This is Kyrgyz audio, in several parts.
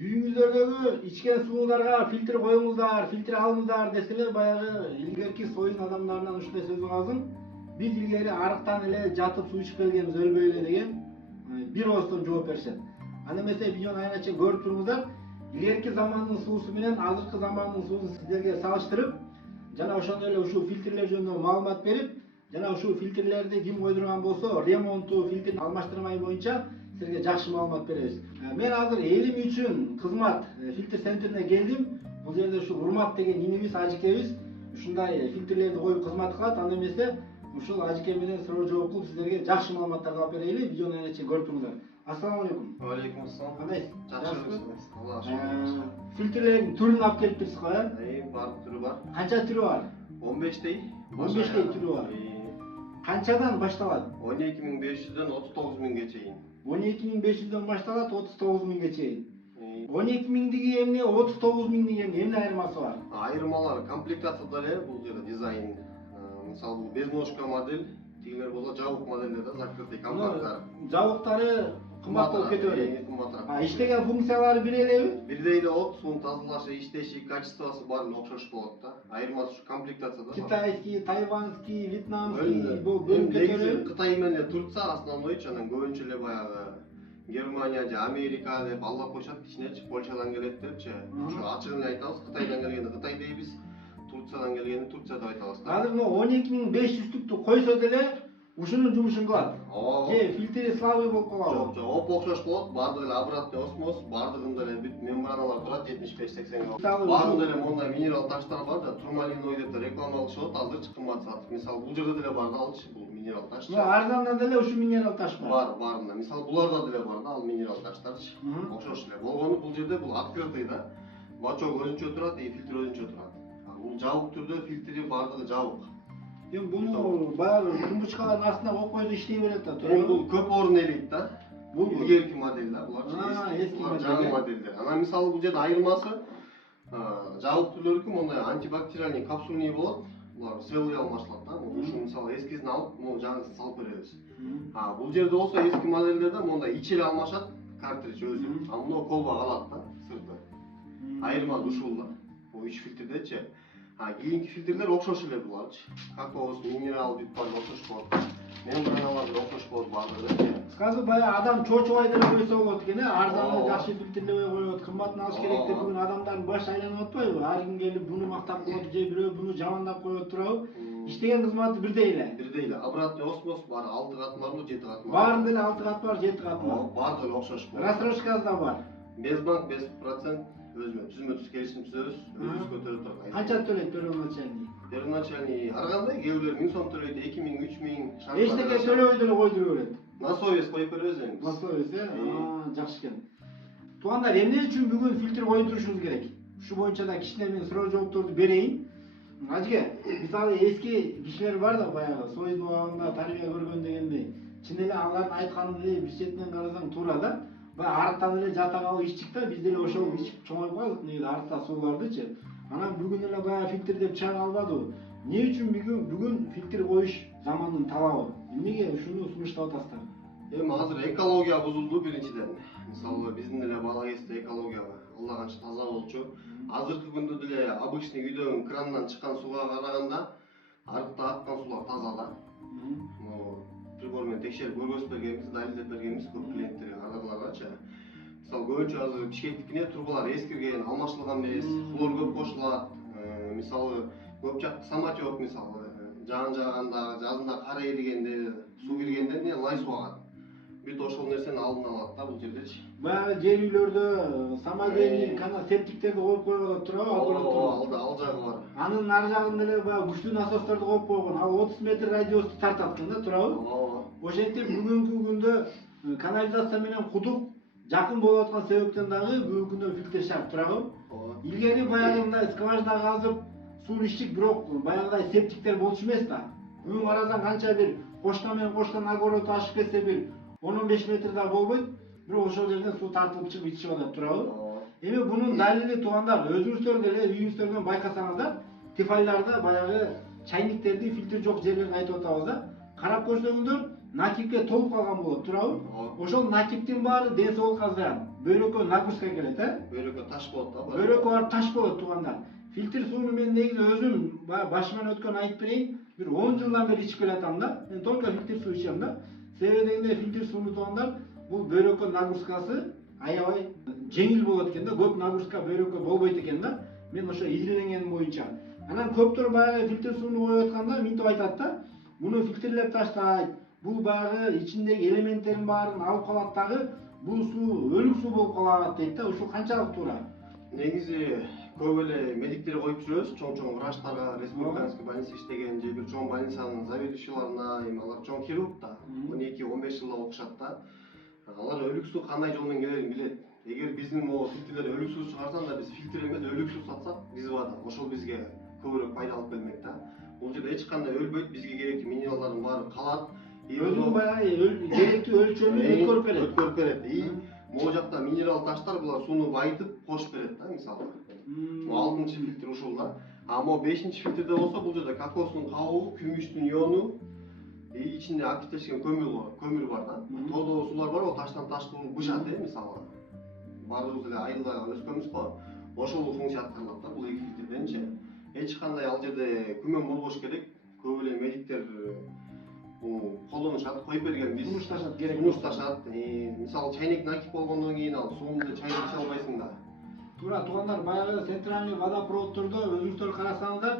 үйүңүздөрдөгү ичкен сууңарга фильтр коюңуздар, фильтр алыңыздар десе эле баягы илгерки союз адамдарынан ушундай сөз угабыз. Биз илгери арыктан эле жатып суу ичип келгенбиз, өлбөй эле деген бир ооздон жооп беришет. Аны эмесе видеону айна чейин көрүп туруңуздар. Илгерки замандын суусу менен азыркы замандын суусун сиздерге салыштырып, жана ошондой эле ушул фильтрлер жөнүндө маалымат берип, жана ушул фильтрлерди ким койдурган болсо, ремонту, фильтрин алмаштырмай боюнча силерге жакшы маалымат беребиз. Мен азыр элим үчүн кызмат фильтр центрине келдим. Бул жерде ушул Урмат деген инибиз, ажикебиз ушундай фильтрлерди коюп кызмат кылат. Аны эмесе ушул ажике менен суроо жооп кылып сиздерге жакшы маалыматтарды алып берели. Видеону айна чейин көрүп туруңуздар. Ассаламу алейкум. Алейкум ассалам. Кандайсыз? Жакшысыз? Аллага шүгүр. Фильтрлердин түрүн алып келип турсуз го, Бар түрү бар. Канча түрү бар? 15 15 түрү бар. Канчадан башталат? 12.500дөн 39.000ге чейин. 12.500дөн башталат, 39.000ге чейин. 12.000диги эмне, 39.000диги эмне айырмасы бар? Айырмалар комплектацияда эле бул жерде дизайн. Мисалы бул без ножка модель, тигилер болсо жабык модельдер да, закрытый компакттар. Жабыктары кымбат болуп кетип эле. Кымбатыраак. Иштеген функциялары бир элеби? Бирдей эле болот, суунун тазалашы, иштеши, качествосу баары окшош болот да. Айырмасы ушу комплектацияда. Китайский, тайванский, вьетнамский бул бөлүп кетип. Кытай менен Турция основной, анан көбүнчө эле баягы Германия же Америка деп алып коюшат, ичинечи Польшадан келет депчи. Ошо ачыгын айтабыз, Кытайдан келгенде Кытай дейбиз, Турциядан келгенде Турция деп айтабыз да. Азыр мына 12.500түктү койсо деле ушунун жумушун кылат. Же фильтри слабый болуп калабы? Жок, окшош болот, баардыгы эле обратный осмоз, баардыгында эле бүт мембраналар турат 75-80 га. Баардыгында эле мондай минерал таштар бар да, турмалиновый деп рекламалашып атат, азырчы кымбат сатып. Мисалы бул жерде деле бар да, алчы бул минерал таш. Арзандан деле ушу минерал таш бар. Баарында. Мисалы буларда деле бар да, ал минерал таштарчы. Окшош эле. Болгону бул жерде бул открытый да. Бачок өзүнчө турат, фильтр өзүнчө турат. Бул жабык түрдө фильтри баардыгы жабык. Эми буну баягы тумбучкалардын астына коюп койсо иштей берет да. Бул көп орун элейт да. Бул илгерки модель да, булар эски жаңы модельдер. Анан мисалы бул жерде айырмасы жабык түрлөрүнүкү мондай антибактериальный капсульный болот. Булар целый алмашылат да. Ушу мисалы эскисин алып, могу жаңысын салып беребиз. Бул жерде болсо эски модельдерде мондай ичери алмашат, картридж өзү. А мына колба калат да, сырты. Айырмасы ушул да. Бул 3 фильтрдечи. Кийинки фильтрлер окшош эле буларчы. Какоос, минерал бүт баары окшош болот. Мембраналар окшош болот баардыгы. Кызы баягы адам чочубай деле койсо болот экен, арзанды жакшы фильтрлебей коет, кымбатын алыш керек деп бүгүн адамдардын башы айланып атпайбы? Ар ким келип буну мактап коет, же бирөө буну жамандап коет турабы? Иштеген кызматы бирдей эле. Бирдей эле. Обратный осмоз бар, 6 кат барбы, 7 кат бар. Баарында эле 6 кат бар, 7 кат бар. Баардыгы эле окшош болот. Рассрочкасы да бар. Без банк, без процент. Өзүмө түзмө-түз келишим түзөбүз, өзүбүз көтөрүп турат. Канча төлөйт первоначальный? Первоначальный ар кандай, кээ бирлер 1000 сом төлөйт, 2000, 3000. Эчтеке төлөбөй деле койдура берет. На совесть коюп беребиз эми. На совесть, жакшы экен. Туугандар, эмне үчүн бүгүн фильтр коюштурушубуз керек? Ушу боюнча да кичине мен суроо жоопторду берейин. Ажыке, мисалы эски кишилер бар да, баягы союздун убагында тарбия көргөн дегендей. Чын эле алардын айтканы деле бир четинен карасаң туура да. Арыктан эле жата калып ичтик да, биз деле ошол ичип чоңоюп калдык, негизи арыкта суулардычы. Анан бүгүн эле баягы фильтр деп чыгара албадыбы? Эмне үчүн бүгүн фильтр коюш замандын талабы? Эмнеге ушуну сунуштап атасыздар? Эми азыр экология бузулду биринчиден. Мисалы биздин эле бала кезде экология алла канча таза болчу. Азыркы күндө деле обычный үйдөн крандан чыккан сууга караганда арыкта аккан суулар таза да. Прибор менен текшерип көргөзүп бергенбиз, далилдеп бергенбиз көп клиенттерге, кардарларгачы. Мисалы көбүнчө азыр бишкектикине трубалар эскирген, алмаштырылган эмес, хлор көп кошулат. Мисалы көп жакта самотек, мисалы жаан жааганда, жазында кар эригенде, суу киргенде эмне лай суу агат. Бүт ошол нерсени алдын алат да бул жердечи. Баягы жер үйлөрдө самодельный септиктерди коюп койгон турабы? Ал жагы бар. Анын ар жагында эле баягы күчтүү насосторду коюп койгон. Ал 30 метр радиусту тартат экен да, турабы? Ошентип бүгүнкү күндө канализация менен кудук жакын болуп аткан себептен дагы бүгүнкү күндө фильтр шарт, турабы? Илгери баягы мындай скважина казып сууну ичтик, бирок баягыдай септиктер болчу эмес да. Бүгүн карасаң канча бир кошна менен коштан огород ашып кетсе бир 10-15 метр да болбойт, бирок ошол жерден суу тартылып чыгып ичишип атат, турабы? Эми бунун далили туугандар, өзүңүздөр деле үйүңүздөрдөн байкасаңыздар, тифайларда баягы чайниктерди фильтр жок жерлерин айтып атабыз да. Карап көрсөңүздөр, накипке толуп калган болот, туурабы? Ошол накиптин баары ден соолукка зыян. Бөйрөккө нагрузка келет, Бөйрөккө таш болот да. Бөйрөккө барып таш болот, туугандар. Фильтр сууну мен негизи өзүм башыман өткөн айтып берейин, бир 10 жылдан бери ичип келатам да. Мен только фильтр суу ичем да. Себеби дегенде фильтр сууну туугандар, бул бөйрөккө нагрузкасы аябай жеңил болот экен да, көп нагрузка бөйрөккө болбойт экен да. Мен ошо изилденгеним боюнча. Анан көптөр баягы фильтр сууну коюп атканда минтип айтат да, муну фильтрлеп таштайт. Бул баягы ичиндеги элементтердин баарын алып калат дагы, бул суу өлүк суу болуп калат дейт да. Ушул канчалык туура? Негизи көп эле медиктер коюп жүрөбүз, чоң врачтарга, республиканский больница иштеген же бир чоң больницанын заведующийларына, эми алар чоң хирург да, 12-15 жылда окушат да. Алар өлүк суу кандай жол менен келерин билет. Эгер биздин могу фильтрлер өлүк суу чыгарсаңда, биз фильтр эмес өлүк суу сатсак, визбада ошол бизге көбүрөөк пайда алып келмек да. Бул жерде эч кандай өлбөйт, бизге керектүү минералдардын баары калат. Өзүнүн баягы керектүү өлчөмүн өткөрүп берет. Өткөрүп берет. Могу жакта минерал таштар булар сууну байытып кошуп берет да, мисалы. Могу 6-чы фильтр ушул да. А могу 5-чи фильтрде болсо, бул жерде кокостун кабыгы, күмүштүн иону, ичинде активдешкен көмүр бар да. Тоодо суулар бар, ал таштан ташка бышат, мисалы. Баарыбыз эле айылда өскөнбүз го. Ошол функция аткарылат да бул эки фильтрденчи. Эч кандай ал жерде күмөн болбош керек. Көп эле медиктер колдонушат, коюп берген биз сунушташат керек. Сунушташат. Мисалы чайник накип болгондон кийин ал сууну чайнап иче албайсың да. Туура, туугандар, баягы центральный водопроводдордо өзүңүздөр карасаңыздар,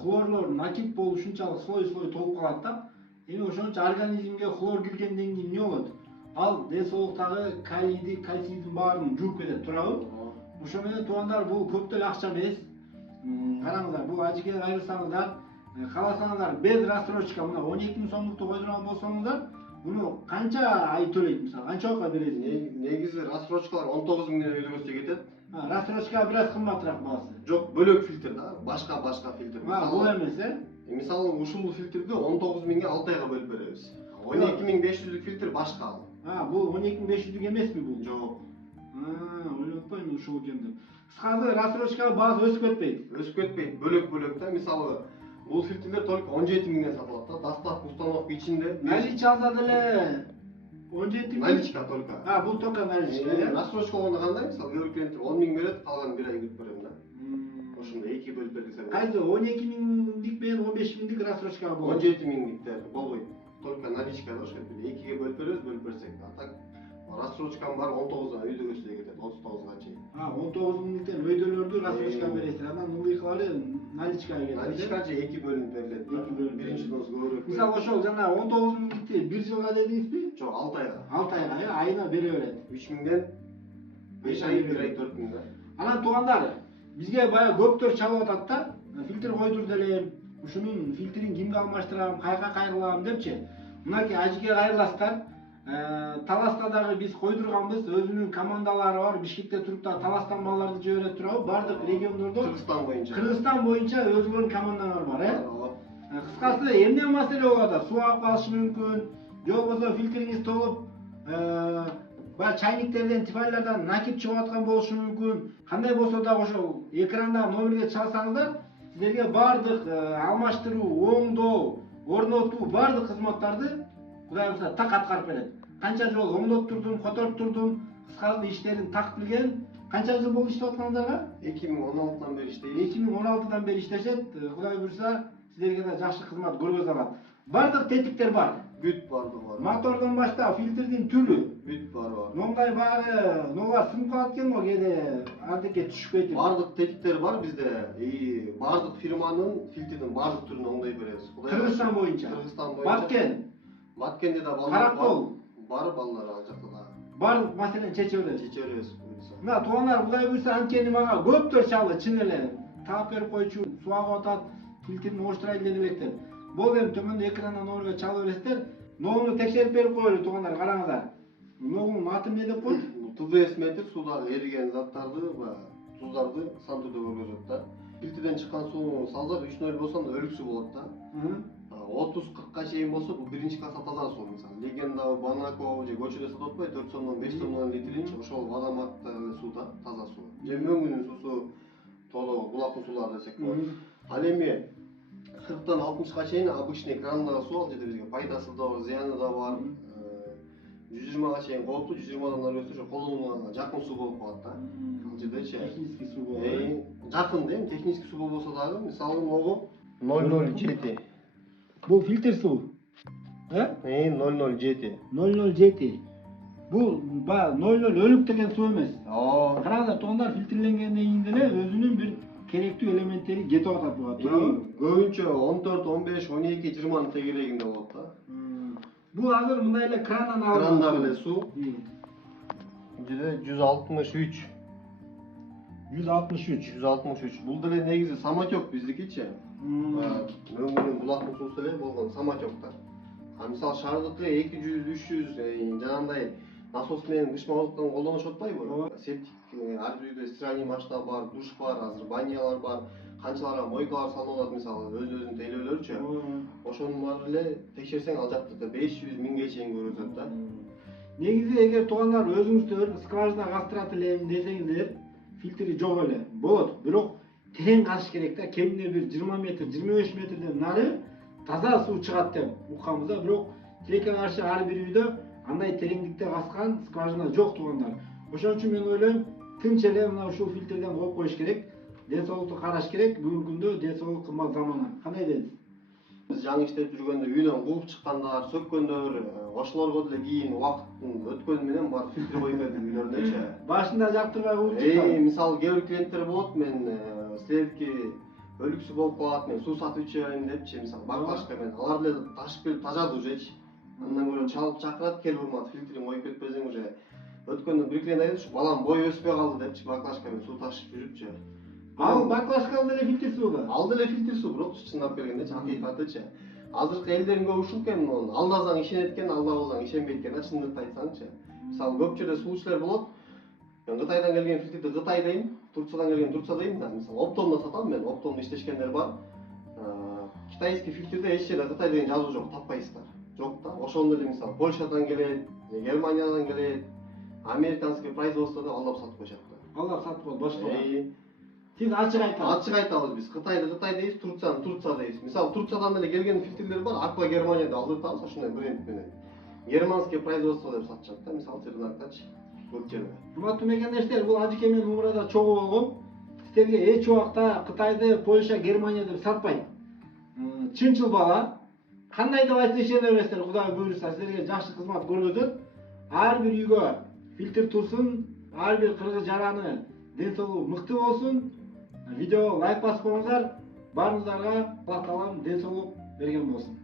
хлорлор накип болуп ушунчалык слой толуп калат да. Эми ошончо организмге хлор киргенден кийин эмне болот? Ал ден соолуктагы калийди, кальцийдин баарын жууп кетет, туурабы? Ошо менен туугандар, бул көп деле акча эмес. Караңыздар, бул ажыке кайрылсаңыздар, кааласаңыздар без рассрочка мына 12 000 сомдукту койдурган болсоңуздар, буну канча ай төлөйт, мисалы, канча убакка бересиз? Негизи рассрочкалар 19 000 өйдөгөсү кетет. Рассрочка бир аз кымбатыраак баасы. Жок, бөлөк фильтр да, башка фильтр. Бул эмес, Мисалы, ушул фильтрди 19 000ге 6 айга бөлүп беребиз. 12 500 фильтр башка ал. Бул 12 500 эмеспи бул? Жок. Ойлоп атпаймын ушул экен деп. Кыскасы, рассрочка баасы өсүп кетпейт. Өсүп кетпейт, бөлөк да. Мисалы, бул фильтрлер только 17 000ден сатылат да. Доставка установка ичинде. Наличие алса деле 17 000. Наличка только. Бул только наличка, Рассрочка болгондо кандай? Мисалы, кээ бир клиенттер 10 000 берет, калганын бир ай күтүп берем да. Ошондой 2 бөлүп бергизе болот. Кайсы 12 000дик менен 15 000дик рассрочка болот. 17 000диктер болбойт. Только наличка да, ошо 2ге бөлүп беребиз, бөлүп берсек. А так рассрочканын баары 19 өйдөгөсү да кетет, 39-га чейин. 19 000диктен өйдөлөрдү рассрочка бересиздер. Анан ылдыйкылары наличкага кетет. Наличка же 2 бөлүнүп берилет. Биринчи доз көбүрөөк. Мисалы, ошол жана 19 000дикти 1 жылга дедиңизби? Жок, 6 айга. 6 айга, айына бере берет. 3 000ден 5 ай, 1 ай 4 000 да. Анан туугандар, бизге баягы көптөр чалып атат да, фильтр койдур делем, ушунун фильтрин кимге алмаштырам, кайка кайрылам депчи. Мынакей ажыке кайрыласыздар. Таласта дагы биз койдурганбыз, өзүнүн командалары бар. Бишкекте туруп да Таластан балдарды жиберет турабы? Бардык региондордо Кыргызстан боюнча өзүнүн командалары бар, Кыскасы, эмне маселе болуп атат? Суу агып калышы мүмкүн, же болбосо фильтриңиз толуп, баягы чайниктерден, тифайлардан накип чыгып аткан болушу мүмкүн. Кандай болсо дагы ошол экрандагы номерге чалсаңыздар, силерге бардык алмаштыруу, оңдоо, орнотуу бардык кызматтарды Кудай буйрса так аткарып берет. Канча жолу оңдоттурдум, которуптурдум, кыскасы иштерин так билген. Канча жыл болду иштеп аткандарга? 2016-дан бери иштейт. 2016-дан бери иштешет. Кудай буйрса силерге да жакшы кызмат көргөзө алат. Бардык тетиктер бар. Бүт бардыгы бар. Мотордон баштап фильтрдин түрү. Бүт бар. Момдай баягы ногула сынып калат экен го, кээде ардеке түшүп кетип. Бардык тетиктер бар бизде. Бардык фирманын фильтрдин бардык түрүн оңдой беребиз. Кыргызстан боюнча. Баткенде да балдар бар, балдар ал жакта да. Бардык маселени чече беребиз. Мына туугандар, Кудай буйрса анткени мага көптөр чалды, чын эле. Таап берип койчу, суу агып атат, фильтрин оңоштурайын деген электер. Бул эми төмөндө экрандан номерге чалып бересиздер. Ногуну текшерип берип коелу туугандар, караңыздар. Ногунун аты эмне деп коет? ТДС метр суудагы эриген заттарды, туздарды сан түрдө көргөзөт да. Фильтрден чыккан сууну салсак 3-0 болсо да өлүк суу болот да. 30-40га чейин болсо бул биринчи класс таза суу, мисалы Легенда, Банако же көчөдө сатып атпайбы 4 сомдон 5 сомдон литринчи, ошол водоматта суу да, таза суу. Же мөңгүнүн суусу, тоодо булактын суулары десек болот. Ал эми 40'tan 60'га чейин обычный крандагы суу ал жерде бизге пайдасы да бар, зыяны да бар. 120-га чейин кооптуу, 120-дан ары өтсө колдонууга жакын суу болуп калат да. Ал жердечи Технический суу болот. Жакын да, технический суу болбосо дагы, мисалы могу 007. Бул фильтр суу. 007. 007. Бул баягы 00 өлүк деген суу эмес. Ооба. Караңыздар, тоңдар фильтрленгенден кийин деле өзүнүн бир керектүү элементтери кетип атат буга, туурабы? Көбүнчө 14, 15, 12, 20 тегерегинде болот да. Бул азыр мындай эле крандан алып. Крандагы эле суу. Жерде 163. 163. 163. Бул деле негизи самотек биздикичи. Мөңгүнүн булактын суусу эле болгон самотек да. А мисалы шаардыкы 200, 300 жанагындай насос менен кыш мазуттан колдонушуп атпайбы? Септик ар бир үйдө стиральный машина бар, душ бар, азыр банялар бар, канчаларга мойкалар салынып атат мисалы өзүнүн тейлөөлөрүчү. Ошонун баары эле текшерсең ал жакта 500 миңге чейин көрүп атат да. Негизи эгер туугандар өзүңүздөр скважина кастырат элем десеңиздер, фильтри жок эле болот, бирок терең казыш керек да, кеминде бир 20 метр, 25 метрден нары таза суу чыгат деп укканбыз да, бирок тилекке каршы ар бир үйдө андай тереңдикте каскан скважина жок туугандар. Ошон үчүн мен ойлойм, тынч эле мына ушул фильтрден коюп коюш керек, ден соолукту караш керек. Бүгүнкү күндө ден соолук кымбат замана. Кандай дейсиз? Биз жаңы иштеп жүргөндө үйдөн кууп чыккандар, сөккөндөр, ошолорго деле кийин убакыттын өткөнү менен барып фильтр коюп бердик үйлөрүнөчү. Башында жактырбай кууп чыккан. Мисалы кээ бир клиенттер болот, мен силердики өлүксү болуп калат, мен суу сатып иче берейин депчи, мисалы баклашка менен. Алар деле ташып келип тажады ужечи. Андан көрө чалып чакырат, кел урмат, фильтрин коюп кетпесең уже. Өткөндө бир клиент айтты, балам бою өспөй калды депчи, баклашка менен суу ташып жүрүпчү. Ал баклашка деле фильтр суу да. Ал деле фильтр суу, бирок чындап келгенде акыйкатычы. Азыркы элдердин көбү ушул экен, алдасаң ишенет экен, алдабасаң ишенбейт экен, чындыкты айтсаңчы. Мисалы көп жерде суулучулар болот. Мен Кытайдан келген фильтрди Кытай дейм, Турциядан келген Турция дейм да. Мисалы оптомдо сатам мен, оптомдо иштешкендер бар. Китайский фильтрде эч жерде Кытай деген жазуу жок, таппайсыздар. Жок да. Ошондой эле мисалы Польшадан келет, Германиядан келет, американский производство деп алдап сатып коюшат да. Алдап сатып коюп башка. Сиз ачык айтасыз. Ачык айтабыз биз. Кытайды Кытай дейбиз, Турцияны Турция дейбиз. Мисалы Турциядан деле келген фильтрлер бар, Аква Германияда алдыртабыз ошондой бренд менен. Германский производство деп сатышат да, мисалы Тернактачы. Көп жерде. Урматтуу мекендештер, бул Ажыке менен Умурада чогуу болгон. Силерге эч убакта Кытайды, Польша, Германия деп сатпайт. Чынчыл бала. Кандай деп айтса ишене бересиздер, Кудай буйруса силерге жакшы кызмат көрсөтөт. Ар бир үйгө фильтр турсун, ар бир кыргыз жараны ден соолугу мыкты болсун. Видеого лайк басып коюңуздар. Баарыңыздарга Алла таалам ден соолук берген болсун.